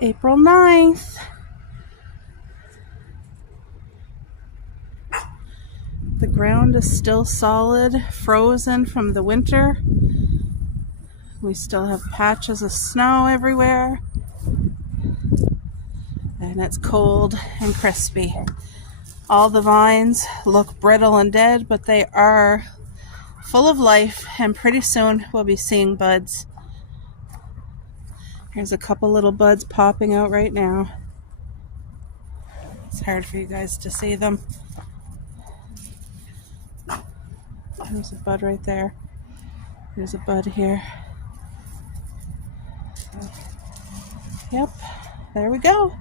April 9th. The ground is still solid, frozen from the winter. We still have patches of snow everywhere. And it's cold and crispy. All the vines look brittle and dead, but they are full of life, and pretty soon we'll be seeing buds. Here's a couple little buds popping out right now. It's hard for you guys to see them. There's a bud right there. There's a bud here. Yep, there we go.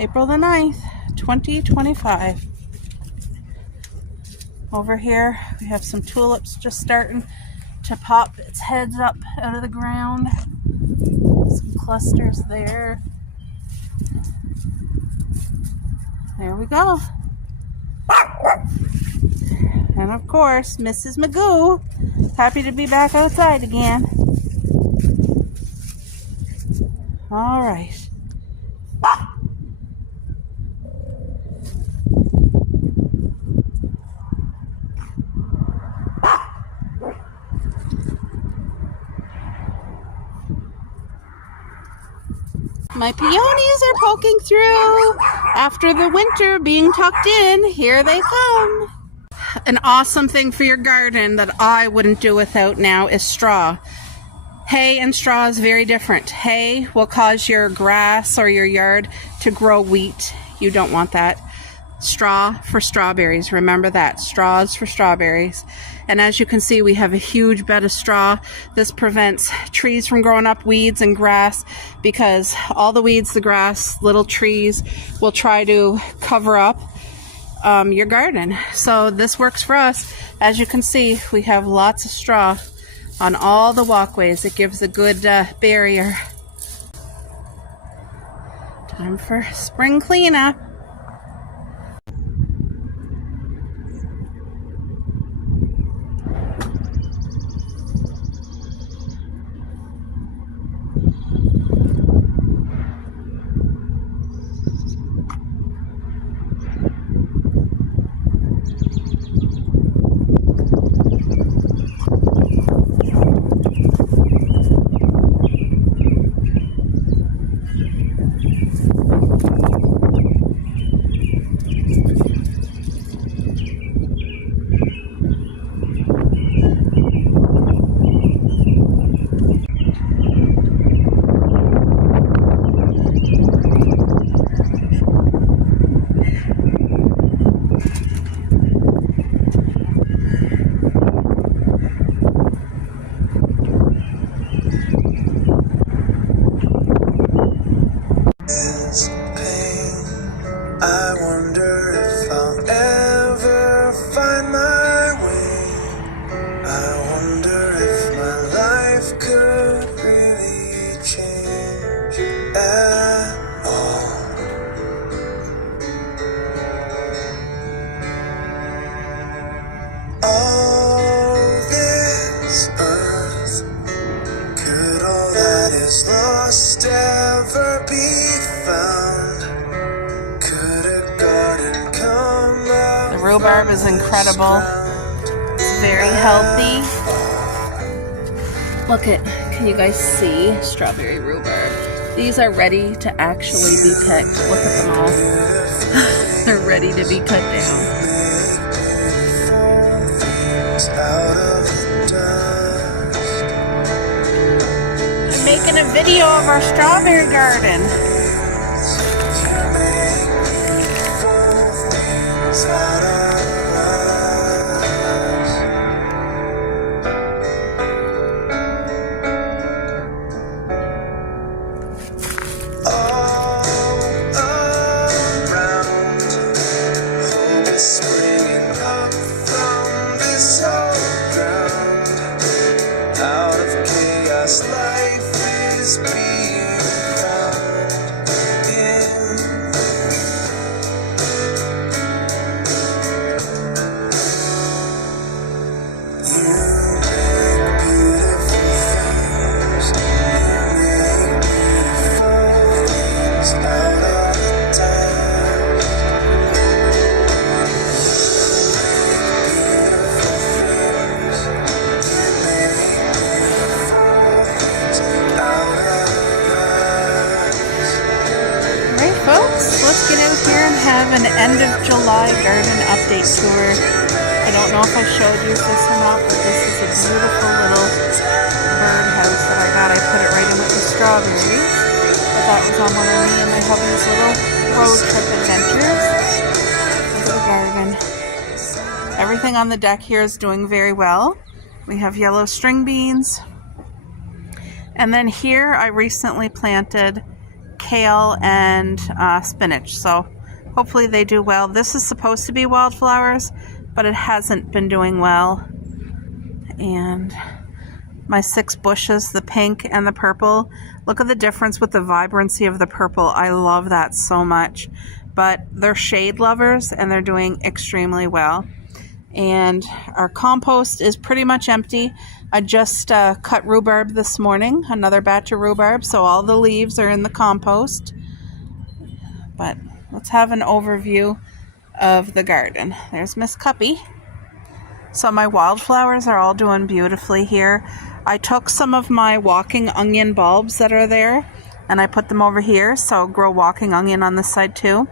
April the 9th, 2025. Over here, we have some tulips just starting to pop its heads up out of the ground. Some clusters there. There we go. And of course, Mrs. Magoo, happy to be back outside again. All right. My peonies are poking through. After the winter being tucked in, here they come. An awesome thing for your garden that I wouldn't do without now is straw. Hay and straw is very different. Hay will cause your grass or your yard to grow wheat. You don't want that. Straw for strawberries. Remember that. Straws for strawberries. And as you can see, we have a huge bed of straw. This prevents trees from growing up, weeds and grass, because all the weeds, the grass, little trees will try to cover up your garden. So this works for us. As you can see, we have lots of straw on all the walkways. It gives a good barrier. Time for spring cleanup. I wonder if I'll ever find my way. I wonder if my life could really change at all. All this earth, could all that is lost ever be found? Rhubarb is incredible. It's very healthy. Look at, can you guys see strawberry rhubarb? These are ready to actually be picked. Look at them all. They're ready to be cut down. I'm making a video of our strawberry garden. Life is being found in you. Make beautiful things, you make beautiful folks, let's get out here and have an end of July garden update tour. I don't know if I showed you this or not, but this is a beautiful little birdhouse that I got. I put it right in with the strawberries, but that was on one of me and my hubby's little road trip adventures. Look at the garden. Everything on the deck here is doing very well. We have yellow string beans. And then here I recently planted kale and spinach, so hopefully they do well. This is supposed to be wildflowers, but it hasn't been doing well. And my 6 bushes, the pink and the purple, look at the difference with the vibrancy of the purple. I love that so much. But they're shade lovers and they're doing extremely well. And our compost is pretty much empty. I just cut rhubarb this morning, another batch of rhubarb, so all the leaves are in the compost. But let's have an overview of the garden. There's Miss Cuppy. So my wildflowers are all doing beautifully here. I took some of my walking onion bulbs that are there and I put them over here, so I'll grow walking onion on this side too.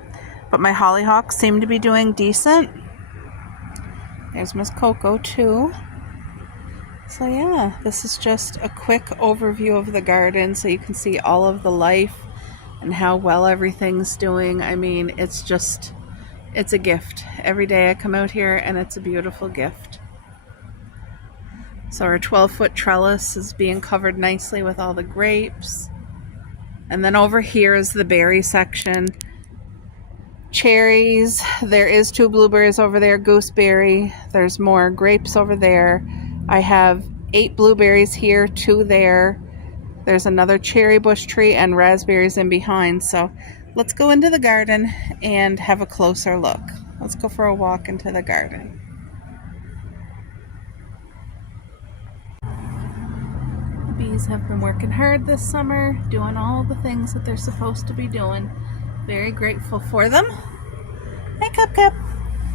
But my hollyhocks seem to be doing decent. There's Miss Coco too. So yeah, this is just a quick overview of the garden so you can see all of the life and how well everything's doing. I mean, it's a gift. Every day I come out here and it's a beautiful gift. So our 12-foot trellis is being covered nicely with all the grapes. And then over here is the berry section. Cherries, there is 2 blueberries over there, gooseberry, there's more grapes over there. I have 8 blueberries here, 2 there. There's another cherry bush tree and raspberries in behind. So let's go into the garden and have a closer look. Let's go for a walk into the garden. The bees have been working hard this summer, doing all the things that they're supposed to be doing. Very grateful for them. Hi, Cup Cup.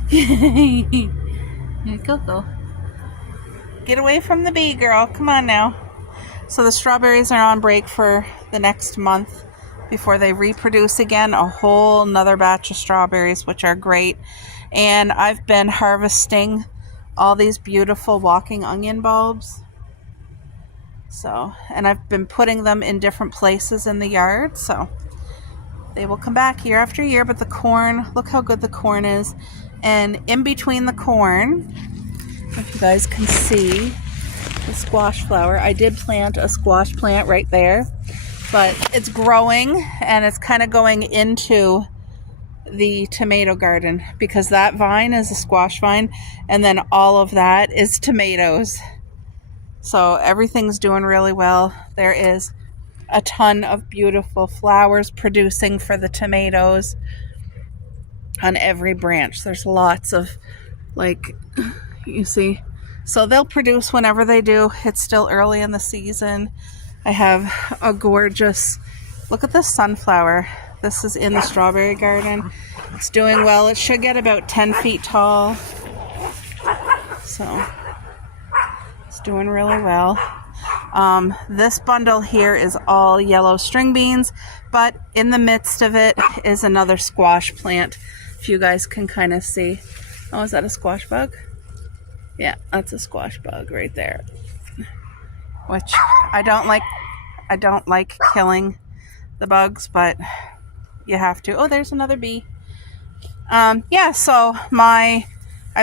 Here, Coco. Get away from the bee, girl. Come on now. So the strawberries are on break for the next month before they reproduce again. A whole nother batch of strawberries, which are great. And I've been harvesting all these beautiful walking onion bulbs. So, and I've been putting them in different places in the yard. So they will come back year after year. But the corn, look how good the corn is. And in between the corn, if you guys can see the squash flower, I did plant a squash plant right there, but it's growing and it's kind of going into the tomato garden because that vine is a squash vine and then all of that is tomatoes. So everything's doing really well. There is a ton of beautiful flowers producing for the tomatoes on every branch. There's lots of, like, you see, so they'll produce whenever they do. It's still early in the season. I have a gorgeous, look at this sunflower. This is in the strawberry garden. It's doing well. It should get about 10 feet tall. So it's doing really well. This bundle here is all yellow string beans, but in the midst of it is another squash plant. If you guys can kind of see. Oh, is that a squash bug? Yeah, that's a squash bug right there. Which I don't like killing the bugs, but you have to. Oh, there's another bee. Yeah, so I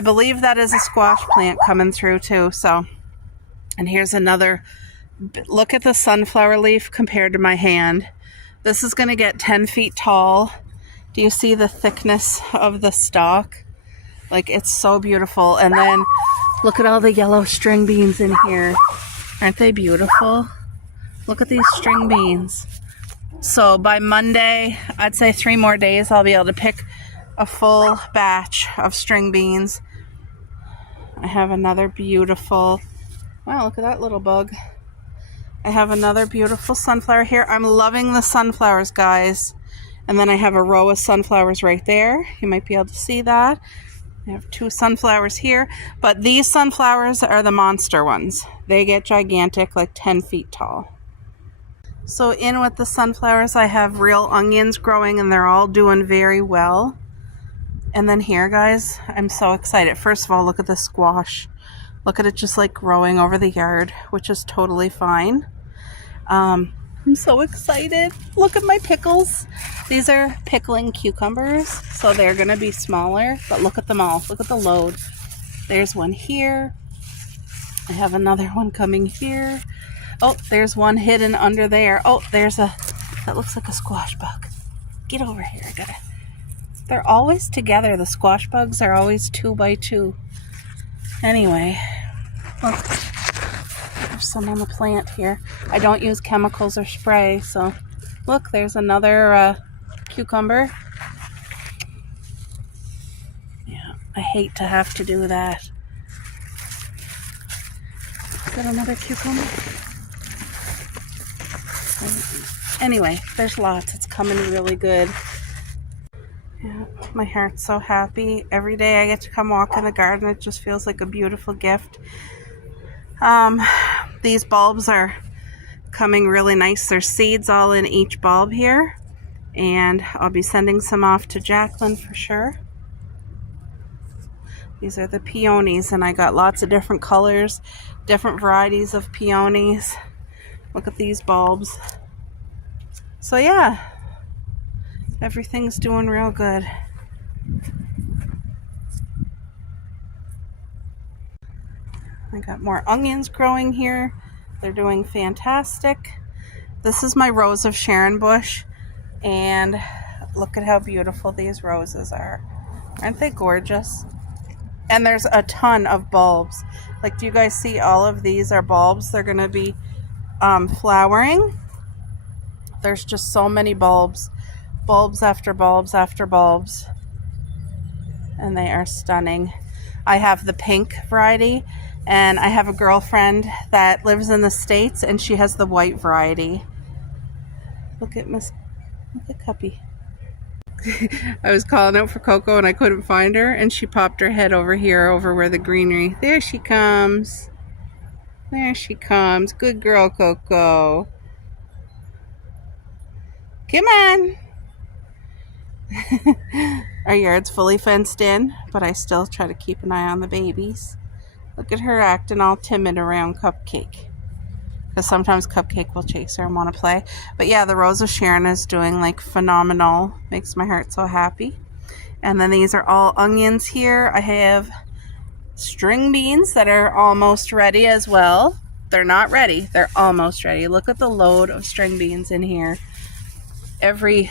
believe that is a squash plant coming through too. So, and here's another. Look at the sunflower leaf compared to my hand. This is going to get 10 feet tall. Do you see the thickness of the stalk? Like, it's so beautiful. And then look at all the yellow string beans in here. Aren't they beautiful? Look at these string beans. So by Monday, I'd say 3 more days, I'll be able to pick a full batch of string beans. I have another beautiful, wow, look at that little bug. I have another beautiful sunflower here. I'm loving the sunflowers, guys. And then I have a row of sunflowers right there. You might be able to see that. I have 2 sunflowers here, but these sunflowers are the monster ones. They get gigantic, like 10 feet tall. So in with the sunflowers, I have real onions growing and they're all doing very well. And then here, guys, I'm so excited. First of all, look at the squash. Look at it just like growing over the yard, which is totally fine. I'm so excited. Look at my pickles. These are pickling cucumbers, so they're gonna be smaller, but look at them all. Look at the load. There's one here. I have another one coming here. Oh, there's one hidden under there. Oh, that looks like a squash bug. Get over here, they're always together. The squash bugs are always 2 by 2. Anyway, look, there's some on the plant here. I don't use chemicals or spray, so look, there's another cucumber. Yeah, I hate to have to do that. Is that another cucumber? Anyway, there's lots. It's coming really good. Yeah, my heart's so happy. Every day I get to come walk in the garden. It just feels like a beautiful gift. These bulbs are coming really nice. There's seeds all in each bulb here. And I'll be sending some off to Jacqueline for sure. These are the peonies, and I got lots of different colors, different varieties of peonies. Look at these bulbs. So yeah, everything's doing real good. I got more onions growing here. They're doing fantastic. This is my Rose of Sharon bush, and look at how beautiful these roses are. Aren't they gorgeous? And there's a ton of bulbs. Like, do you guys see all of these are bulbs? They're gonna be flowering. There's just so many bulbs. Bulbs after bulbs after bulbs. And they are stunning. I have the pink variety, and I have a girlfriend that lives in the States, and she has the white variety. Look at Cuppy. I was calling out for Coco and I couldn't find her, and she popped her head over here, over where the greenery. There she comes. There she comes. Good girl, Coco. Come on. Our yard's fully fenced in, but I still try to keep an eye on the babies. Look at her acting all timid around Cupcake, because sometimes Cupcake will chase her and want to play. But yeah, the Rose of Sharon is doing like phenomenal. Makes my heart so happy. And then these are all onions here. I have string beans that are almost ready as well. They're not ready. They're almost ready. Look at the load of string beans in here. Every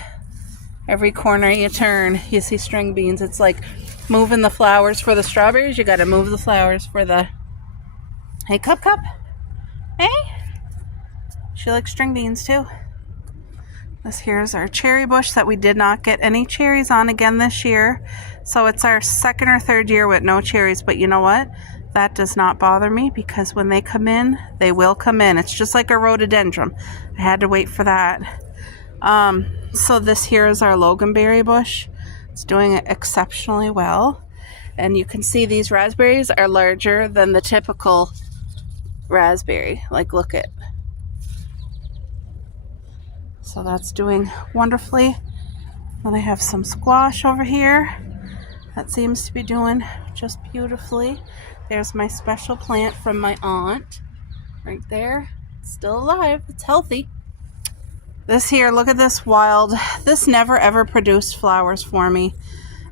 corner you turn, you see string beans. It's like moving the flowers for the strawberries. You got to move the flowers for the... Hey, Cup. Hey? She likes string beans too. This here is our cherry bush that we did not get any cherries on again this year. So it's our second or third year with no cherries. But you know what? That does not bother me, because when they come in, they will come in. It's just like a rhododendron. I had to wait for that. So this here is our loganberry bush. It's doing exceptionally well. And you can see these raspberries are larger than the typical raspberry. Like, look at. So that's doing wonderfully. Then I have some squash over here. That seems to be doing just beautifully. There's my special plant from my aunt. Right there. It's still alive. It's healthy. This here, look at this wild. This never ever produced flowers for me.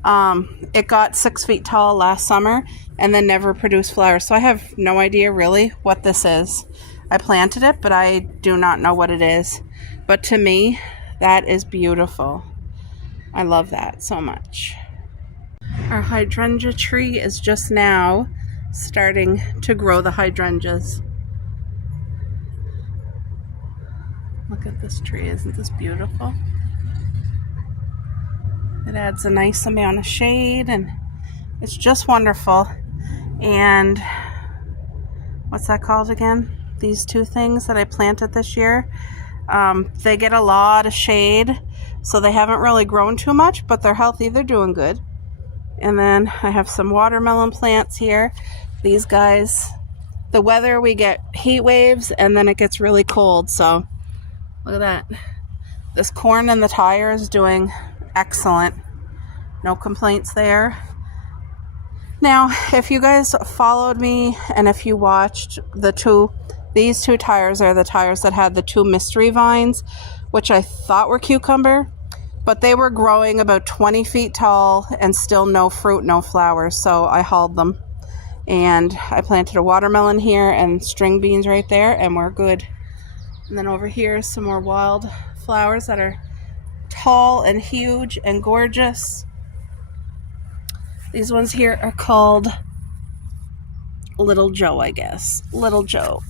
It got 6 feet tall last summer and then never produced flowers. So I have no idea really what this is. I planted it, but I do not know what it is. But to me, that is beautiful. I love that so much. Our hydrangea tree is just now starting to grow the hydrangeas. Look at this tree. Isn't this beautiful? It adds a nice amount of shade, and it's just wonderful. And what's that called again? These two things that I planted this year. They get a lot of shade, so they haven't really grown too much, but they're healthy. They're doing good. And then I have some watermelon plants here. These guys, the weather, we get heat waves and then it gets really cold. So Look at that. This corn in the tire is doing excellent. No complaints there. Now, if you guys followed me and if you watched these two tires are the tires that had the 2 mystery vines, which I thought were cucumber, but they were growing about 20 feet tall and still no fruit, no flowers, so I hauled them. And I planted a watermelon here and string beans right there, and we're good. And then over here, some more wild flowers that are tall and huge and gorgeous. These ones here are called Little Joe, I guess. Little Joe.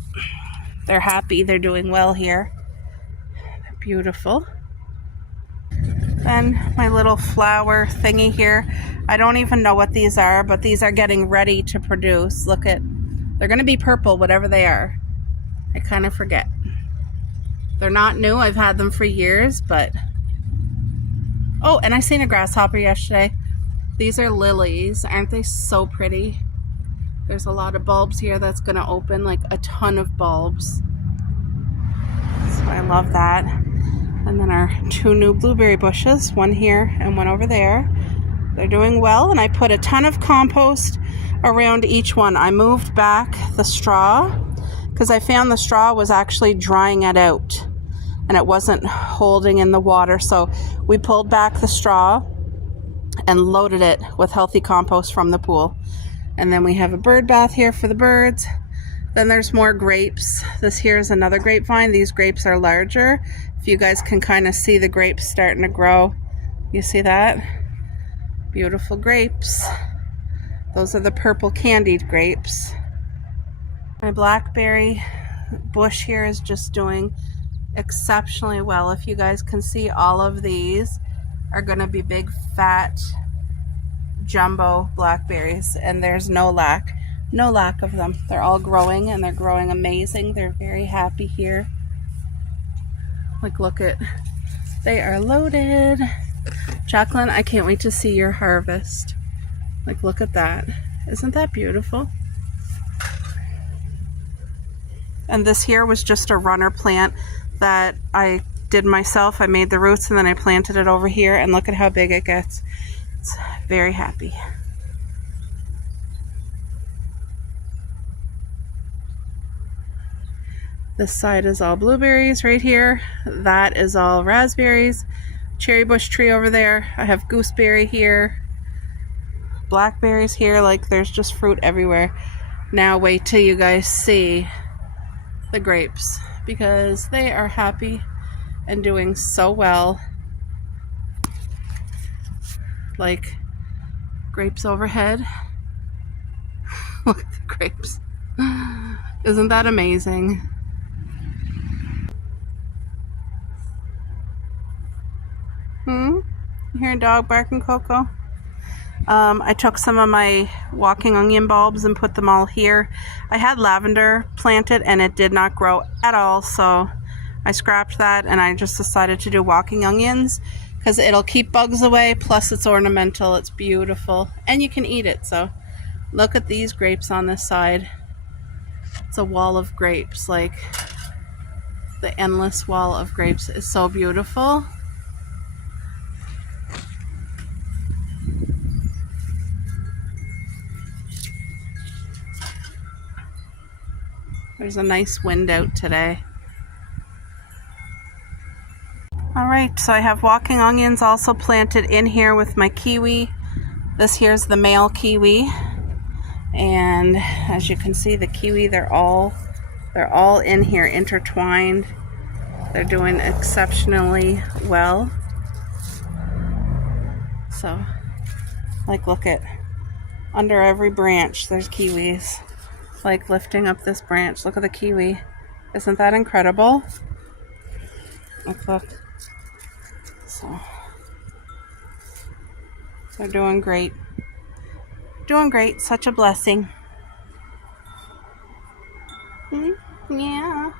They're happy. They're doing well here. They're beautiful. Then my little flower thingy here. I don't even know what these are, but these are getting ready to produce. Look at, they're going to be purple, whatever they are. I kind of forget. They're not new. I've had them for years, but... Oh, and I seen a grasshopper yesterday. These are lilies. Aren't they so pretty? There's a lot of bulbs here that's going to open, like a ton of bulbs. So I love that. And then our 2 new blueberry bushes, one here and one over there. They're doing well, and I put a ton of compost around each one. I moved back the straw because I found the straw was actually drying it out and it wasn't holding in the water. So we pulled back the straw and loaded it with healthy compost from the pool. And then we have a bird bath here for the birds. Then there's more grapes. This here is another grapevine. These grapes are larger. If you guys can kind of see the grapes starting to grow. You see that? Beautiful grapes. Those are the purple candied grapes. My blackberry bush here is just doing exceptionally well. If you guys can see, all of these are going to be big, fat, jumbo blackberries, and there's no lack of them. They're all growing, and they're growing amazing. They're very happy here. Like, look at, they are loaded. Jacqueline, I can't wait to see your harvest. Like, look at that. Isn't that beautiful? And this here was just a runner plant that I did myself. I made the roots and then I planted it over here, and look at how big it gets. It's very happy. This side is all blueberries right here. That is all raspberries. Cherry bush tree over there. I have gooseberry here. Blackberries here. Like, there's just fruit everywhere. Now wait till you guys see the grapes, because they are happy and doing so well. Like, grapes overhead. Look at the grapes. Isn't that amazing? You hear a dog barking, Coco? I took some of my walking onion bulbs and put them all here. I had lavender planted and it did not grow at all, so I scrapped that and I just decided to do walking onions because it'll keep bugs away, plus it's ornamental. It's beautiful and you can eat it. So look at these grapes on this side. It's a wall of grapes. Like, the endless wall of grapes is so beautiful. There's a nice wind out today. Alright, so I have walking onions also planted in here with my kiwi. This here's the male kiwi. And as you can see, the kiwi, they're all in here intertwined. They're doing exceptionally well. So, like, look at, under every branch there's kiwis. Like, lifting up this branch, look at the kiwi. Isn't that incredible? Look. So, they're doing great. Doing great. Such a blessing. Yeah.